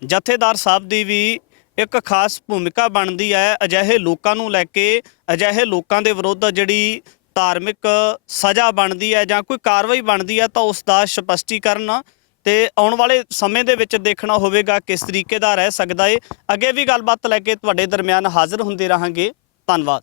ਜਥੇਦਾਰ ਸਾਹਿਬ ਦੀ ਵੀ ਇੱਕ ਖਾਸ ਭੂਮਿਕਾ ਬਣਦੀ ਹੈ ਅਜਿਹੇ ਲੋਕਾਂ ਨੂੰ ਲੈ ਕੇ। ਅਜਿਹੇ ਲੋਕਾਂ ਦੇ ਵਿਰੁੱਧ ਜਿਹੜੀ ਧਾਰਮਿਕ ਸਜ਼ਾ ਬਣਦੀ ਹੈ ਜਾਂ ਕੋਈ ਕਾਰਵਾਈ ਬਣਦੀ ਹੈ ਤਾਂ ਉਸ ਦਾ ਸਪਸ਼ਟੀਕਰਨ ਤੇ ਆਉਣ ਵਾਲੇ ਸਮੇਂ ਦੇ ਵਿੱਚ ਦੇਖਣਾ ਹੋਵੇਗਾ ਕਿਸ ਤਰੀਕੇ ਦਾ ਰਹਿ ਸਕਦਾ ਹੈ। ਅੱਗੇ ਵੀ ਗੱਲਬਾਤ ਲੈ ਕੇ ਤੁਹਾਡੇ ਦਰਮਿਆਨ ਹਾਜ਼ਰ ਹੁੰਦੇ ਰਹਾਂਗੇ। ਧੰਨਵਾਦ।